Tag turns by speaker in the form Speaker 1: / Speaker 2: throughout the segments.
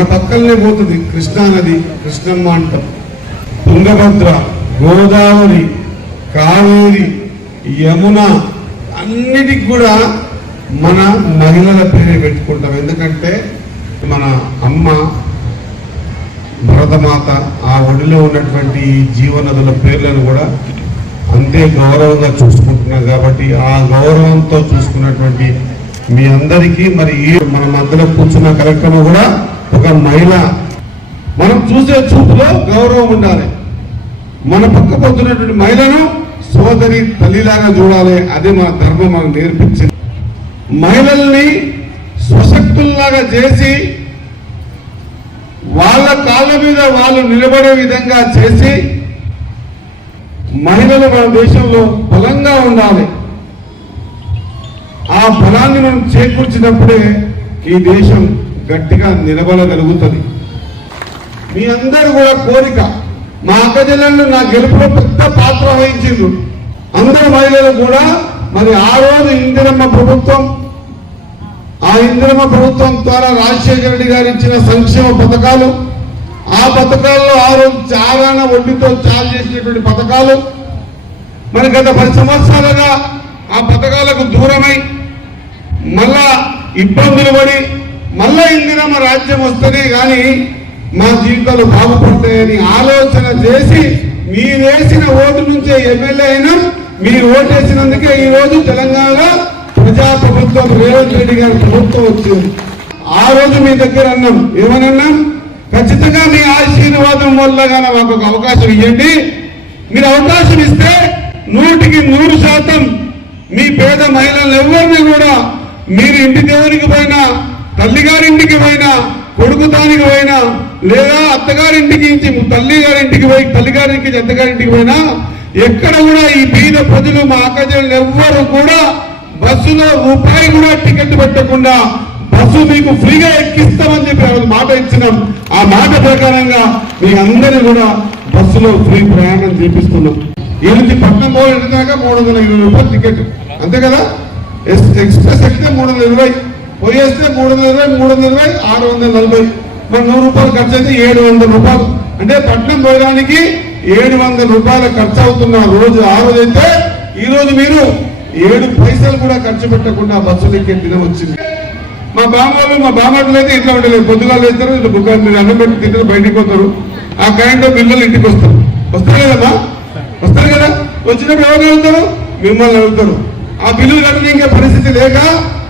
Speaker 1: మన పక్కనే పోతుంది కృష్ణా నది కృష్ణమ్మ అంటాం. తుంగభద్ర గోదావరి కావేరి యమున అన్నిటికి కూడా మన మహిళల పేరే పెట్టుకుంటాం. ఎందుకంటే మన అమ్మ భరతమాత ఆ ఒడిలో ఉన్నటువంటి జీవనదుల పేర్లను కూడా అంతే గౌరవంగా చూసుకుంటున్నాం కాబట్టి ఆ గౌరవంతో చూసుకున్నటువంటి మీ అందరికీ మరి ఈ మన మధ్యలో కూర్చున్న కార్యక్రమం కూడా ఒక మహిళ. మనం చూసే చూపులో గౌరవం ఉండాలి. మన పక్క పొద్దున్నటువంటి మహిళను సోదరి తల్లిలాగా చూడాలి. అదే మన ధర్మం మనకు నేర్పించింది. మహిళల్ని స్వశక్తుల్లాగా చేసి వాళ్ళ కాళ్ళ మీద వాళ్ళు నిలబడే విధంగా చేసి మహిళలు మన దేశంలో బలంగా ఉండాలి. ఆ బలాన్ని మనం చేకూర్చినప్పుడే ఈ దేశం గట్టిగా నిలబడగలుగుతుంది. మీ అందరూ కూడా కోరిక మా అక్కజల్లు నా గెలుపులో పెద్ద పాత్ర వహించిండ్రు. అందరు మహిళలు కూడా మరి ఆ రోజు ఇందిరమ్మ ప్రభుత్వం ఆ ఇందిరమ్మ ప్రభుత్వం ద్వారా రాజశేఖర రెడ్డి గారు ఇచ్చిన సంక్షేమ పథకాలు ఆ పథకాల్లో ఆ రోజు చాలా వడ్డీతో చాలు చేసినటువంటి పథకాలు మరి గత పది సంవత్సరాలుగా ఆ పథకాలకు దూరమై మళ్ళా ఇబ్బందులు పడి మళ్ళా ఇందిరమ్మ రాజ్యం వస్తేనే కానీ మా జీవితాలు బాగుపడతాయని ఆలోచన చేసి మీరేసిన ఓటు నుంచే ఎమ్మెల్యే అయినా మీరు ఓటేసినందుకే ఈ రోజు తెలంగాణలో ప్రజా ప్రభుత్వం రేవంత్ రెడ్డి గారి ప్రభుత్వం వచ్చింది. ఆ రోజు మీ దగ్గర అన్నాం ఏమనన్నాం? ఖచ్చితంగా మీ ఆశీర్వాదం వల్ల కానీ మాకు ఒక అవకాశం ఇవ్వండి మీరు అవకాశం ఇస్తే నూటికి నూరు శాతం మీ పేద మహిళలు ఎవరిని కూడా మీరు ఇంటి దేవునికి పోయినా తల్లిగారింటికి పోయినా కొడుకు దానికి పోయినా లేదా అత్తగారింటికి నుంచి తల్లి గారింటికి పోయి తల్లిగారింటికి అత్తగారింటికి పోయినా ఎక్కడ కూడా ఈ బీద ప్రజలు మా అక్కజనులు ఎవ్వరు కూడా బస్సులో రూపాయి కూడా టికెట్ పెట్టకుండా బస్సు మీకు ఫ్రీగా ఎక్కిస్తామని చెప్పి మాట ఇచ్చినాం. ఆ మాట ప్రకారంగా మీ అందరినీ కూడా బస్సులో ఫ్రీ ప్రయాణం చేపిస్తున్నాం. ఎనిమిది పట్నం పోయిన దాకా మూడు వందల ఇరవై రూపాయలు టికెట్. అంతే కదా? ఎస్- ఎక్స్ప్రెస్ ఎక్కితే మూడు వందల ఇరవై. పోయేస్తే మూడు వందల ఇరవై మూడు వందల ఇరవై ఆరు వందల నలభై. మరి నూరు రూపాయలు ఖర్చు అయితే ఏడు వందల రూపాయలు. అంటే పట్నం పోయడానికి ఏడు వందల రూపాయలు ఖర్చు అవుతున్న రోజు ఆ రోజు అయితే ఈ రోజు మీరు ఏడు పైసలు కూడా ఖర్చు పెట్టకుండా బస్సులు ఎక్కే దినం వచ్చింది. మా బామ్మలు మా బామ్మలు అయితే ఇంట్లో ఉండలేదు పొద్దుగాలు వేస్తారు ఇట్లా బుక్కాలు మీరు అన్నం పెట్టి తింటారు బయటికి పోతారు. ఆ కరెంట్ మిమ్మల్ని ఇంటికి వస్తారు వస్తారు కదమ్మా వస్తారు కదా? వచ్చినప్పుడు ఎవరు వెళ్తారు? మిమ్మల్ని వెళ్తారు. ఆ బిల్లులు కట్టడానికి పరిస్థితి లేక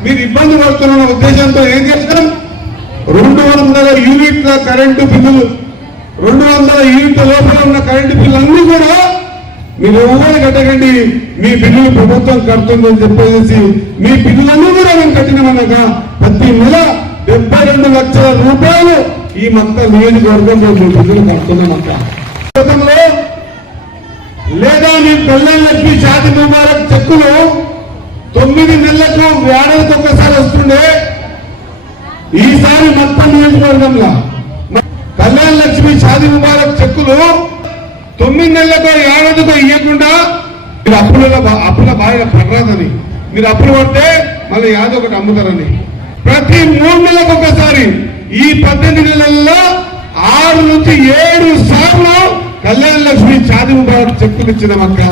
Speaker 1: మీరు ఇబ్బంది పడుతున్న ఉద్దేశంతో ఏం చేస్తాం రెండు వందల యూనిట్ల కరెంటు బిల్లులు రెండు వందల యూనిట్ల లోపల ఉన్న కరెంటు బిల్లు కూడా మీరు ఎవరు కట్టకండి మీ బిల్లులు ప్రభుత్వం కడుతుందని చెప్పేసి మీ బిల్లులన్నీ కూడా మేము కట్టినామన్నాక ప్రతి నెల డెబ్బై రెండు లక్షల రూపాయలు ఈ మొత్తం నియోజకవర్గంలో మీ బిల్లులు కడుతున్నామక్క. గతంలో లేదా మీ పిల్లలకి జాతి బొమ్మ చెక్కులు తొమ్మిది నెలలకు ఏడాదికి ఒక్కసారి వస్తుండే ఈసారి నియోజకవర్గంలో. కళ్యాణ లక్ష్మి షాది ముబారక్ చెక్కులు తొమ్మిది నెలలకు ఏడాదికో ఇవ్వకుండా మీరు అప్పుల అప్పుల బాధ పడరాదని. మీరు అప్పులు పడితే మళ్ళీ యాదో ఒకటి అమ్ముతారని. ప్రతి మూడు నెలలకు ఒకసారి ఈ పద్దెనిమిది నెలల్లో ఆరు నుంచి ఏడు సార్లు కళ్యాణ లక్ష్మి షాది ముబారక్ చెక్కులు ఇచ్చినామక్క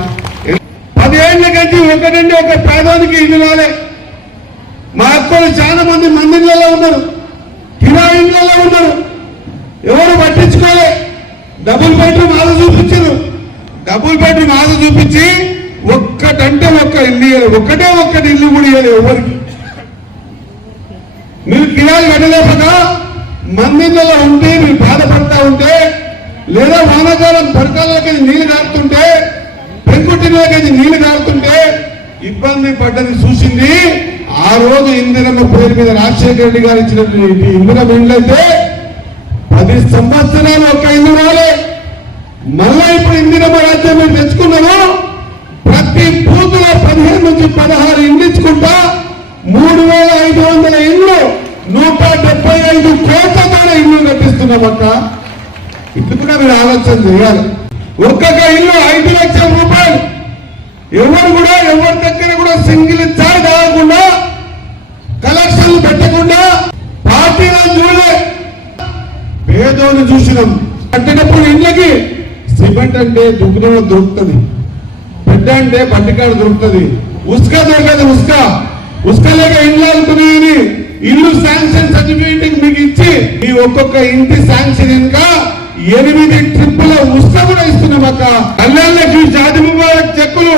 Speaker 1: పదేళ్ళ కంటే ఒకటంటే ఒక పేదానికి ఇల్లు రాలే. మా అక్కలు చాలా మంది మందిళ్ళలో ఉన్నారు. కిరాయి ఇళ్ళలో ఉన్నారు. ఎవరు పట్టించుకోలే. డబుల్ బెడ్రూమ్ ఆద చూపించారు. డబుల్ బెడ్రూమ్ ఆద చూపించి ఒక్కటంటే ఒక్క ఇల్లు ఒక్కటే ఒక్కటి ఇల్లు కూడా ఇవ్వలేదు ఎవరికి. మీరు కిరాయి కట్టలేకపోగా మందిళ్ళలో ఉంటే మీరు బాధపడతా ఉంటే లేదా వానాకాలం పడకాలకి నీళ్ళు కారుతుంటే పెంకుటిలోకి నీళ్ళు కారుతుంటే ఇబ్బంది పడ్డది చూసింది. ఆ రోజు ఇందిరమ్మ పేరు మీద రాజశేఖర రెడ్డి గారు ఇచ్చినటువంటి ఇందిరమ్మ ఇండ్లు పది సంవత్సరాలు ఒక ఇల్లు రాలే. మళ్ళా ఇప్పుడు ఇందిరమ్మ రాజ్యం మీరు తెచ్చుకున్నాను ప్రతి బూతులో పదిహేను నుంచి పదహారు ఇండ్లు ఇచ్చుకుంటా మూడు వేల ఐదు వందల ఇల్లు నూట డెబ్బై ఐదు కోట్లతో ఇల్లు కట్టిస్తున్నామక్క ఇది కూడా మీరు ఆలోచన చేయాలి. ఒక్కొక్క ఇల్లు ఐదు లక్షల రూపాయలు. ఎవరు కూడా ఎవరి దగ్గర కూడా సింగిల్ అంటే దుగ్గులో దొరుకుతుంది. పెద్ద అంటే బట్టికాడ దొరుకుతుంది. ఉస్క దొరకదు ఉస్క. ఉస్క లేక ఇల్లు అనుకునేది ఇల్లు శాంక్షన్ సర్టిఫికేట్ మీకు ఇచ్చి మీ ఒక్కొక్క ఇంటి శాంక్షన్ ఇంకా ఎనిమిది ట్రిప్పుల ఉస్క కూడా ఇస్తున్నాం అక్క. కళ్యాణ చూసి జాతి ముబారక్ చెక్కులు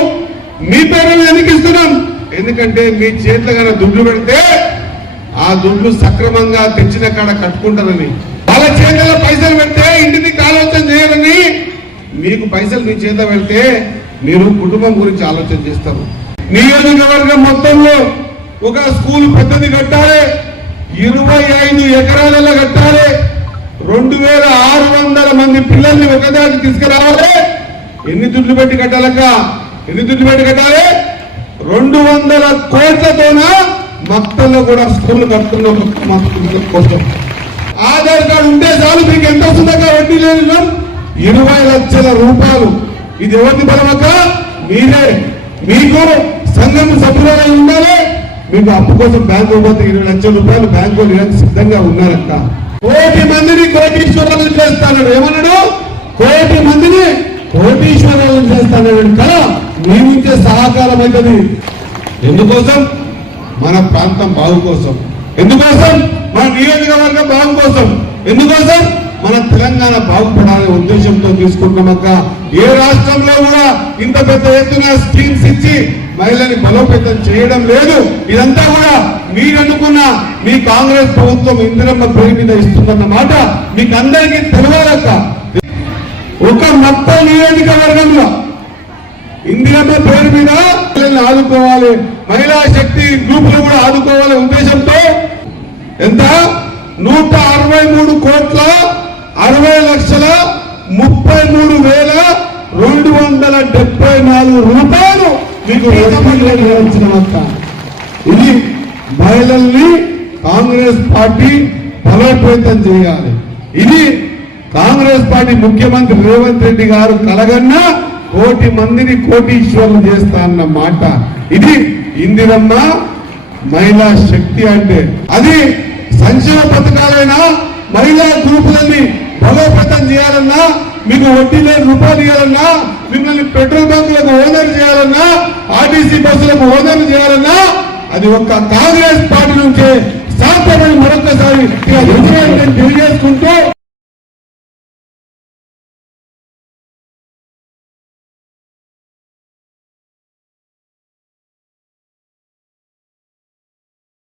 Speaker 1: మీ పేరు ఎందుకు ఇస్తున్నాం? ఎందుకంటే మీ చేతిలో కన్నా దుడ్లు పెడితే ఆ దుడ్లు సక్రమంగా తెచ్చిన కాడ కట్టుకుంటారని. వాళ్ళ చేతిలో పైసలు పెడితే ఇంటిని ఆలోచన చేయాలని మీకు పైసలు మీ చేత పెడితే మీరు కుటుంబం గురించి ఆలోచన చేస్తారు. నియోజకవర్గం మొత్తంలో ఒక స్కూల్ పెద్దది కట్టాలి ఇరవై ఐదు ఎకరాలలో కట్టాలి రెండు వేల ఆరు వందల మంది పిల్లల్ని ఒకదానికి తీసుకురావాలి. ఎన్ని దుడ్లు పెట్టి కట్టాలక్క? ఎన్ని దుడ్లు పెట్టి కట్టాలి? రెండు వందల కోట్లతోన మొత్తంలో కూడా స్కూల్ కట్టుకున్న మా కోసం ఆధార్ కార్డు ఉంటే చాలు మీకు ఎంత వస్తుందక్క? వడ్డీ లేని లోన్? ఇరవై లక్షల రూపాయలు. ఇది ఎవరిని బలమక్క మీరే. మీకు సంఘం సభ్యులుగా ఉండాలి. మీకు అప్పు కోసం బ్యాంకు పోతే ఇరవై లక్షల రూపాయలు బ్యాంకు సిద్ధంగా ఉన్నారక్క కోటి మందిని కోటీశ్వరాలు చేస్తాడు ఏమన్నాడు? కోటి మందిని కోటీశ్వరాలు చేస్తాడు కదా మీ నుంచే సహకారం అవుతుంది ఎందుకోసం? మన ప్రాంతం బాగు కోసం. ఎందుకోసం? మన నియోజకవర్గం బాగు కోసం. ఎందుకోసం? మన తెలంగాణ బాగుపడాలనే ఉద్దేశంతో తీసుకుంటున్నామక్క ఏ రాష్ట్రంలో కూడా ఇంత పెద్ద ఎత్తున స్కీమ్స్ ఇచ్చి మహిళని బలోపేతం చేయడం లేదు. ఇదంతా కూడా మీరనుకున్న మీ కాంగ్రెస్ ప్రభుత్వం ఇందిరమ్మ పేరు మీద ఇస్తుందన్న మాట మీకు అందరికీ తెలియాలక్క ఒక మొత్తం నియోజకవర్గంలో ఇందిరమ్మ పేరు మీద పిల్లల్ని ఆదుకోవాలి. మహిళా శక్తి గ్రూపులు కూడా ఆదుకోవాలనే ఉద్దేశంతో ఎంత? నూట అరవై మూడు కోట్ల వందల డెబ్బై నాలుగు రూపాయలు మీకు వచ్చిన ఇది మహిళల్ని కాంగ్రెస్ పార్టీ బలోపేతం చేయాలి. ఇది కాంగ్రెస్ పార్టీ ముఖ్యమంత్రి రేవంత్ రెడ్డి గారు కలగన్నా కోటి మందిని కోటీశ్వరులు చేస్తా అన్న మాట. ఇది ఇందిరమ్మ మహిళా శక్తి అంటే. అది సంక్షేమ పథకాలైనా మహిళా గ్రూపులని బలోపేతం చేయాలన్నా మీకు వడ్డీ లేని రూపాయలు ఇవ్వాలన్నా మిమ్మల్ని పెట్రోల్ బంకులకు ఓనర్ చేయాలన్నా ఆర్టీసీ బస్సులకు ఓనర్ చేయాలన్నా అది ఒక్క కాంగ్రెస్ పార్టీ నుంచే సాధ్యమని మరొకసారి తెలియజేసుకుంటూ